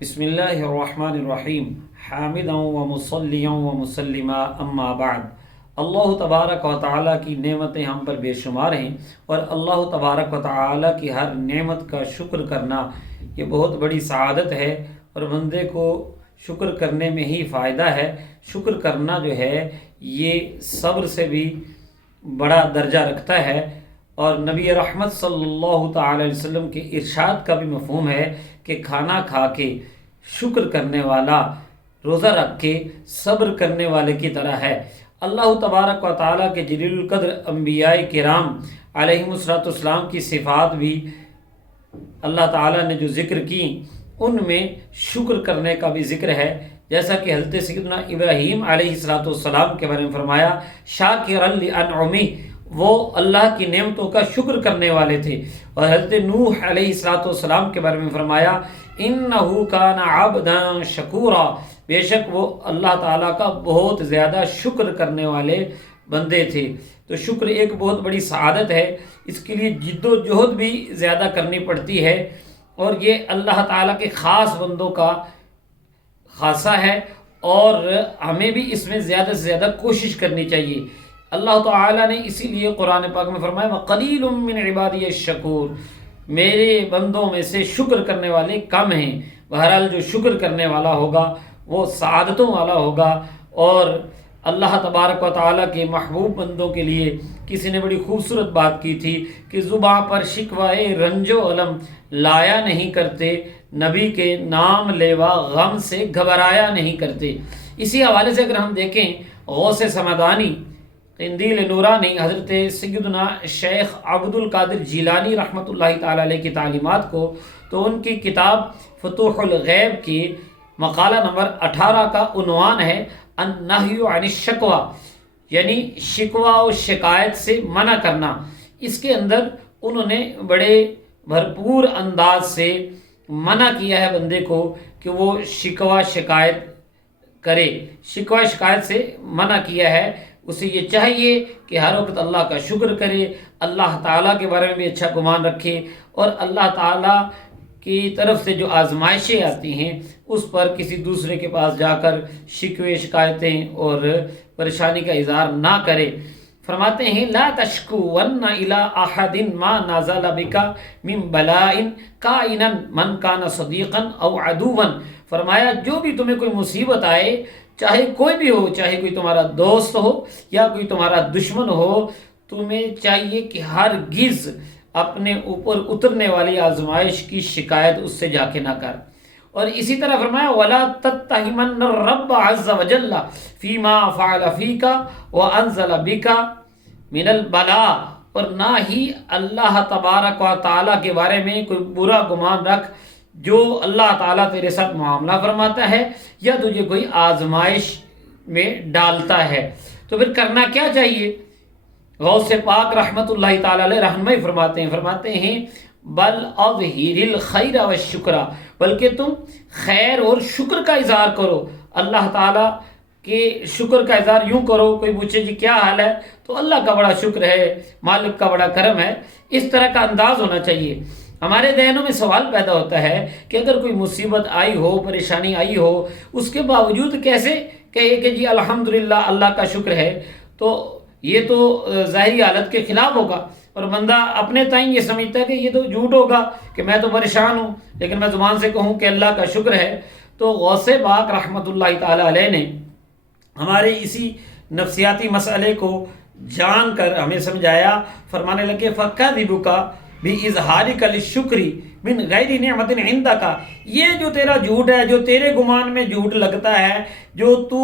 بسم اللہ الرحمن الرحیم حامدا و مصلیا و مسلما اما بعد۔ اللہ تبارک و تعالیٰ کی نعمتیں ہم پر بے شمار ہیں، اور اللہ تبارک و تعالیٰ کی ہر نعمت کا شکر کرنا یہ بہت بڑی سعادت ہے، اور بندے کو شکر کرنے میں ہی فائدہ ہے۔ شکر کرنا جو ہے یہ صبر سے بھی بڑا درجہ رکھتا ہے، اور نبی رحمت صلی اللہ تعالی علیہ وسلم کے ارشاد کا بھی مفہوم ہے کہ کھانا کھا کے شکر کرنے والا روزہ رکھ کے صبر کرنے والے کی طرح ہے۔ اللہ تبارک و تعالیٰ کے جلیل القدر انبیاء کرام علیہم السلام کی صفات بھی اللہ تعالیٰ نے جو ذکر کی ان میں شکر کرنے کا بھی ذکر ہے، جیسا کہ حضرت سیدنا ابراہیم علیہ السلام کے بارے میں فرمایا شاکرا لانعمہ، وہ اللہ کی نعمتوں کا شکر کرنے والے تھے، اور حضرت نوح علیہ السلام کے بارے میں فرمایا انہ کان عبدا شکورا، بے شک وہ اللہ تعالیٰ کا بہت زیادہ شکر کرنے والے بندے تھے۔ تو شکر ایک بہت بڑی سعادت ہے، اس کے لیے جد و جہد بھی زیادہ کرنی پڑتی ہے، اور یہ اللہ تعالیٰ کے خاص بندوں کا خاصہ ہے، اور ہمیں بھی اس میں زیادہ سے زیادہ کوشش کرنی چاہیے۔ اللہ تعالیٰ نے اسی لیے قرآن پاک میں فرمایا وَقَلِيلٌ مِّنْ عِبَادِيَ الشَّكُورُ، میرے بندوں میں سے شکر کرنے والے کم ہیں۔ بہرحال جو شکر کرنے والا ہوگا وہ سعادتوں والا ہوگا۔ اور اللہ تبارک و تعالیٰ کے محبوب بندوں کے لیے کسی نے بڑی خوبصورت بات کی تھی کہ زباں پر شکوائے رنج و علم لایا نہیں کرتے، نبی کے نام لیوا غم سے گھبرایا نہیں کرتے۔ اسی حوالے سے اگر ہم دیکھیں غوث سمدانی قندیل نورانی حضرت سیدنا شیخ عبد القادر جیلانی رحمۃ اللہ تعالی علیہ کی تعلیمات کو، تو ان کی کتاب فتوح الغیب کی مقالہ نمبر 18 کا عنوان ہے النہی عن الشکوہ، یعنی شکوہ و شکایت سے منع کرنا۔ اس کے اندر انہوں نے بڑے بھرپور انداز سے منع کیا ہے بندے کو کہ وہ شکوہ شکایت کرے، شکوہ شکایت سے منع کیا ہے۔ اسے یہ چاہیے کہ ہر وقت اللہ کا شکر کرے، اللہ تعالیٰ کے بارے میں بھی اچھا گمان رکھے، اور اللہ تعالیٰ کی طرف سے جو آزمائشیں آتی ہیں اس پر کسی دوسرے کے پاس جا کر شکوے شکایتیں اور پریشانی کا اظہار نہ کرے۔ فرماتے ہیں لا تشکون الی احد ما نزل بک من بلاء کائنا من کان صدیقا او عدوا، فرمایا جو بھی تمہیں کوئی مصیبت آئے، چاہے کوئی بھی ہو، چاہے کوئی تمہارا دوست ہو یا کوئی تمہارا دشمن ہو، تمہیں چاہیے کہ ہرگز اپنے اوپر اترنے والی آزمائش کی شکایت اس سے جا کے نہ کر۔ اور اسی طرح فرمایا وَلَا تَتَّهِمَنَّ الرَّبَّ عَزَّ وَجَلَّ فِي مَا فَعَلَ فِيكَ وَأَنزَلَ بِكَ مِنَ الْبَلَاءِ، اور نہ ہی اللہ تبارک و تعالیٰ کے بارے میں کوئی برا گمان رکھ جو اللہ تعالیٰ تیرے ساتھ معاملہ فرماتا ہے یا تجھے کوئی آزمائش میں ڈالتا ہے۔ تو پھر کرنا کیا چاہیے؟ غوث پاک رحمت اللہ تعالیٰ علیہ رحمائی فرماتے ہیں بل اظہر الخیر والشکر، بلکہ تم خیر اور شکر کا اظہار کرو۔ اللہ تعالیٰ کہ شکر کا اظہار یوں کرو، کوئی پوچھے جی کیا حال ہے تو اللہ کا بڑا شکر ہے، مالک کا بڑا کرم ہے، اس طرح کا انداز ہونا چاہیے۔ ہمارے ذہنوں میں سوال پیدا ہوتا ہے کہ اگر کوئی مصیبت آئی ہو، پریشانی آئی ہو، اس کے باوجود کیسے کہے کہ جی الحمدللہ اللہ کا شکر ہے؟ تو یہ تو ظاہری حالت کے خلاف ہوگا، اور بندہ اپنے تئیں یہ سمجھتا ہے کہ یہ تو جھوٹ ہوگا کہ میں تو پریشان ہوں لیکن میں زبان سے کہوں کہ اللہ کا شکر ہے۔ تو غوث پاک رحمت اللہ تعالی علیہ نے ہمارے اسی نفسیاتی مسئلے کو جان کر ہمیں سمجھایا، فرمانے لگے فَكَذِبُكَ بِإِظْهَارِكَ لِلشُّكْرِ مِنْ غَيْرِ نِعْمَةٍ عِنْدَكَ، یہ جو تیرا جھوٹ ہے، جو تیرے گمان میں جھوٹ لگتا ہے، جو تو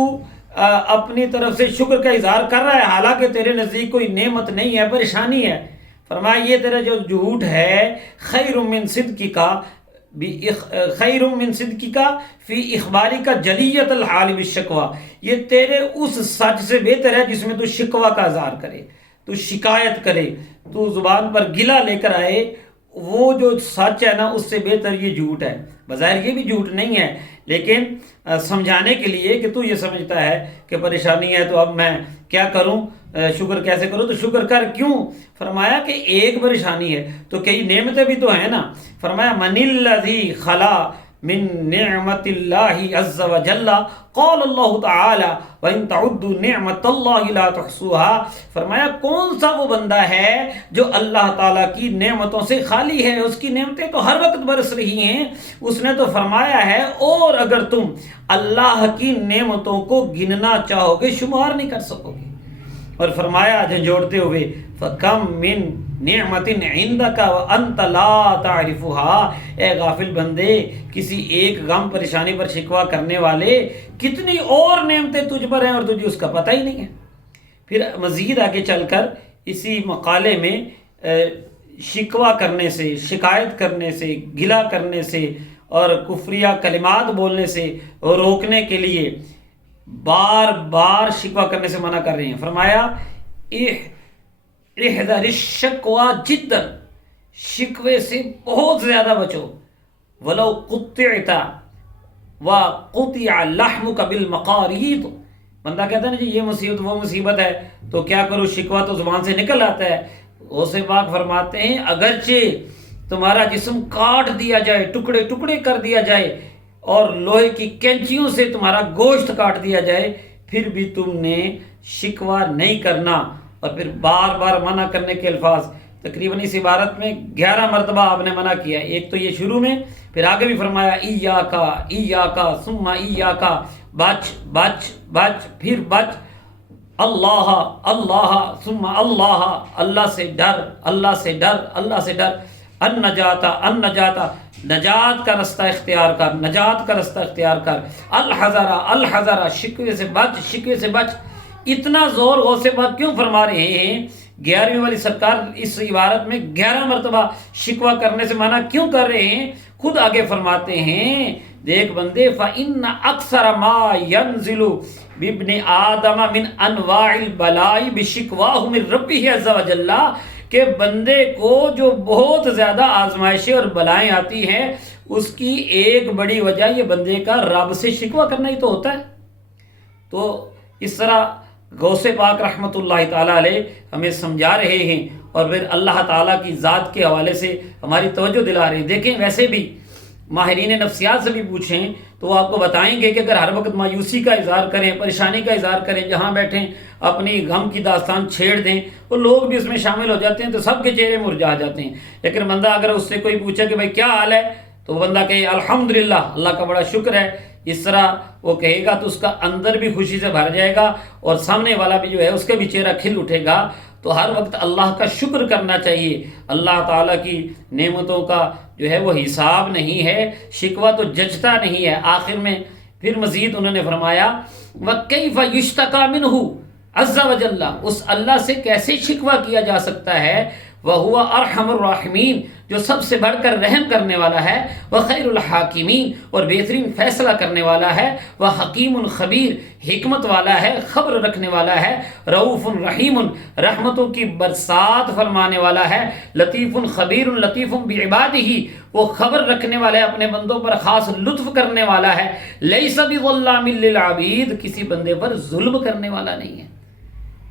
اپنی طرف سے شکر کا اظہار کر رہا ہے حالانکہ تیرے نزدیک کوئی نعمت نہیں ہے، پریشانی ہے، فرمایا یہ تیرا جو جھوٹ ہے خیر من صدقک فی اخبارک جلیۃ الحال بالشکوہ، یہ تیرے اس سچ سے بہتر ہے جس میں تو شکوہ کا اظہار کرے، تو شکایت کرے، تو زبان پر گلہ لے کر آئے، وہ جو سچ ہے نا اس سے بہتر یہ جھوٹ ہے۔ بظاہر یہ بھی جھوٹ نہیں ہے، لیکن سمجھانے کے لیے کہ تو یہ سمجھتا ہے کہ پریشانی ہے تو اب میں کیا کروں، شکر کیسے کروں، تو شکر کر کیوں؟ فرمایا کہ ایک پریشانی ہے تو کئی نعمتیں بھی تو ہیں نا۔ فرمایا من الذی خلا من نعمت اللہ عز وجل قال اللہ تعالی وَإِن تَعُدُّوا نِعْمَةَ اللَّهِ لَا تُحْصُوهَا. فرمایا کون سا وہ بندہ ہے جو اللہ تعالیٰ کی نعمتوں سے خالی ہے؟ اس کی نعمتیں تو ہر وقت برس رہی ہیں. اس نے تو فرمایا ہے اور اگر تم اللہ کی نعمتوں کو گننا چاہو گے شمار نہیں کر سکو گے. اور فرمایا جھنجھوڑتے ہوئے فَكَمْ مِن نِعْمَةٍ عِنْدَكَ وَأَنْتَ لَا تَعْرِفُهَا. اے غافل بندے، کسی ایک غم پریشانی پر شکوہ کرنے والے، کتنی اور نعمتیں تجھ پر ہیں اور تجھے اس کا پتہ ہی نہیں ہے. پھر مزید آگے چل کر اسی مقالے میں شکوہ کرنے سے، شکایت کرنے سے، گلہ کرنے سے اور کفریہ کلمات بولنے سے روکنے کے لیے بار بار شکوہ کرنے سے منع کر رہے ہیں. فرمایا احذر الشکوى جدا، شکوے سے بہت زیادہ بچو. ولو قطعت وقطع لحمك بالمقاريض. بندہ کہتا ہے نا جی یہ مصیبت وہ مصیبت ہے تو کیا کرو، شکوہ تو زبان سے نکل آتا ہے. غوث پاک فرماتے ہیں اگرچہ تمہارا جسم کاٹ دیا جائے، ٹکڑے ٹکڑے کر دیا جائے اور لوہے کی کینچیوں سے تمہارا گوشت کاٹ دیا جائے، پھر بھی تم نے شکوہ نہیں کرنا. اور پھر بار بار منع کرنے کے الفاظ تقریباً اس عبارت میں 11 مرتبہ آپ نے منع کیا. ایک تو یہ شروع میں، پھر آگے بھی فرمایا ایاکا ایاکا ثم ایاکا، بچ بچ بچ، پھر بچ، اللہ اللہ ثم اللہ، اللہ سے ڈر، اللہ سے ڈر، اللہ سے ڈر. النجاتا النجاتا، نجات کا رستہ اختیار کر، نجات کا رستہ اختیار کر. الحذرا الحذرا، شکوے سے بچ، شکوے سے بچ. اتنا زور غوث پاک کیوں فرما رہے ہیں؟ 11ویں والی سرکار اس عبارت میں 11 مرتبہ شکوہ کرنے سے منع کیوں کر رہے ہیں؟ خود آگے فرماتے ہیں دیکھ بندے فَإِنَّ أَكْثَرَ مَا يَنزِلُ بِابْنِ آدَمَ مِنْ أَنْوَاعِ الْبَلَاءِ بِشِكْوَاهُ مِنْ رَبِّهِ عَزَّ وَجَلَّ، کہ بندے کو جو بہت زیادہ آزمائشیں اور بلائیں آتی ہیں اس کی ایک بڑی وجہ یہ بندے کا رب سے شکوہ کرنا ہی تو ہوتا ہے. تو اس طرح غوث پاک رحمۃ اللہ تعالیٰ علیہ ہمیں سمجھا رہے ہیں اور پھر اللہ تعالیٰ کی ذات کے حوالے سے ہماری توجہ دلا رہے ہیں. دیکھیں ویسے بھی ماہرین نفسیات سے بھی پوچھیں تو وہ آپ کو بتائیں گے کہ اگر ہر وقت مایوسی کا اظہار کریں، پریشانی کا اظہار کریں، جہاں بیٹھیں اپنی غم کی داستان چھیڑ دیں، وہ لوگ بھی اس میں شامل ہو جاتے ہیں تو سب کے چہرے مرجھا جاتے ہیں. لیکن بندہ اگر اس سے کوئی پوچھے کہ بھائی کیا حال ہے تو وہ بندہ کہے الحمدللہ، اللہ کا بڑا شکر ہے، اس طرح وہ کہے گا تو اس کا اندر بھی خوشی سے بھر جائے گا اور سامنے والا بھی جو ہے اس کا بھی چہرہ کھل اٹھے گا. تو ہر وقت اللہ کا شکر کرنا چاہیے. اللہ تعالیٰ کی نعمتوں کا جو ہے وہ حساب نہیں ہے، شکوہ تو جچتا نہیں ہے. آخر میں پھر مزید انہوں نے فرمایا وَكَيْفَ يُشْتَكَى مِنْهُ عَزَّ وَجَلَّ، اس اللہ سے کیسے شکوہ کیا جا سکتا ہے؟ وَهُوَ أَرْحَمُ الرَّاحِمِينَ، جو سب سے بڑھ کر رحم کرنے والا ہے. وَخَيْرُ الْحَاكِمِينَ، اور بہترین فیصلہ کرنے والا ہے. وَحَكِيمٌ خبیر، حکمت والا ہے، خبر رکھنے والا ہے. رؤوف رحیم، رحمتوں کی برسات فرمانے والا ہے. لطیف خبیر، لطیف بعبادہ، وہ خبر رکھنے والا ہے، اپنے بندوں پر خاص لطف کرنے والا ہے. لیس بظلام للعبید، کسی بندے پر ظلم کرنے والا نہیں ہے.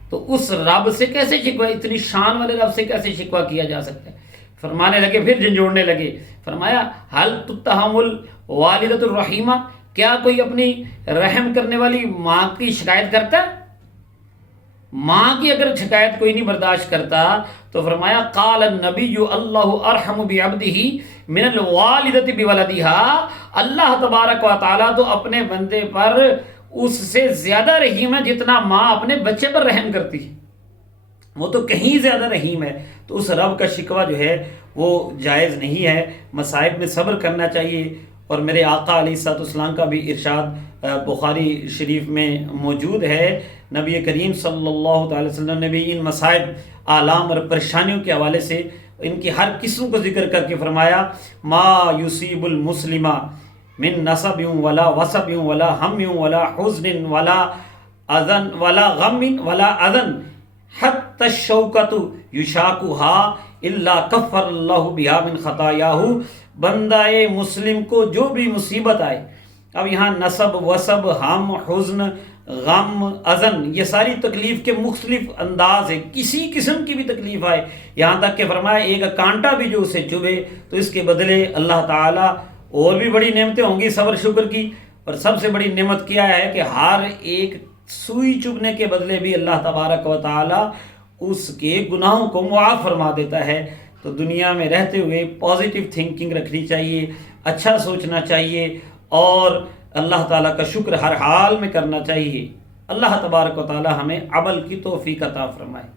تو اس رب سے کیسے شکوہ، اتنی شان والے رب سے کیسے شکوہ کیا جا سکتا ہے؟ فرمانے لگے، پھر جھنجھوڑنے لگے. فرمایا حل تتہم الوالدۃ الرحیمہ، کیا کوئی اپنی رحم کرنے والی ماں کی شکایت کرتا ہے؟ ماں کی اگر شکایت کوئی نہیں برداشت کرتا تو فرمایا قال النبی اللہ ارحم بعبدہ من الوالدۃ بولدہا، اللہ تبارک و تعالیٰ تو اپنے بندے پر اس سے زیادہ رحیم ہے جتنا ماں اپنے بچے پر رحم کرتی ہے، وہ تو کہیں زیادہ رحیم ہے. تو اس رب کا شکوہ جو ہے وہ جائز نہیں ہے. مصائب میں صبر کرنا چاہیے. اور میرے آقا علیہ الصلوۃ والسلام کا بھی ارشاد بخاری شریف میں موجود ہے. نبی کریم صلی اللہ تعالی وسلم نے بھی ان مصائب، آلام اور پریشانیوں کے حوالے سے ان کی ہر قسم کو ذکر کر کے فرمایا ما یصیب المسلم من نصب ولا وصب ولا ہم ولا حزن ولا اذن ولا غم ولا اذن حتی الشوکۃ یشاکها الا کفر اللہ بہا من خطایاہ. بندہ مسلم کو جو بھی مصیبت آئے، اب یہاں نصب، وصب، ہم، حزن، غم، اذن، یہ ساری تکلیف کے مختلف انداز ہیں. کسی قسم کی بھی تکلیف آئے، یہاں تک کہ فرمایا ایک کانٹا بھی جو اسے چبھے تو اس کے بدلے اللہ تعالیٰ اور بھی بڑی نعمتیں ہوں گی صبر شکر کی، اور سب سے بڑی نعمت کیا ہے کہ ہر ایک سوئی چبھنے کے بدلے بھی اللہ تبارک و تعالی اس کے گناہوں کو معاف فرما دیتا ہے۔ تو دنیا میں رہتے ہوئے پازیٹیو تھنکنگ رکھنی چاہیے، اچھا سوچنا چاہیے، اور اللہ تعالیٰ کا شکر ہر حال میں کرنا چاہیے۔ اللہ تبارک و تعالی ہمیں عمل کی توفیق عطا فرمائے۔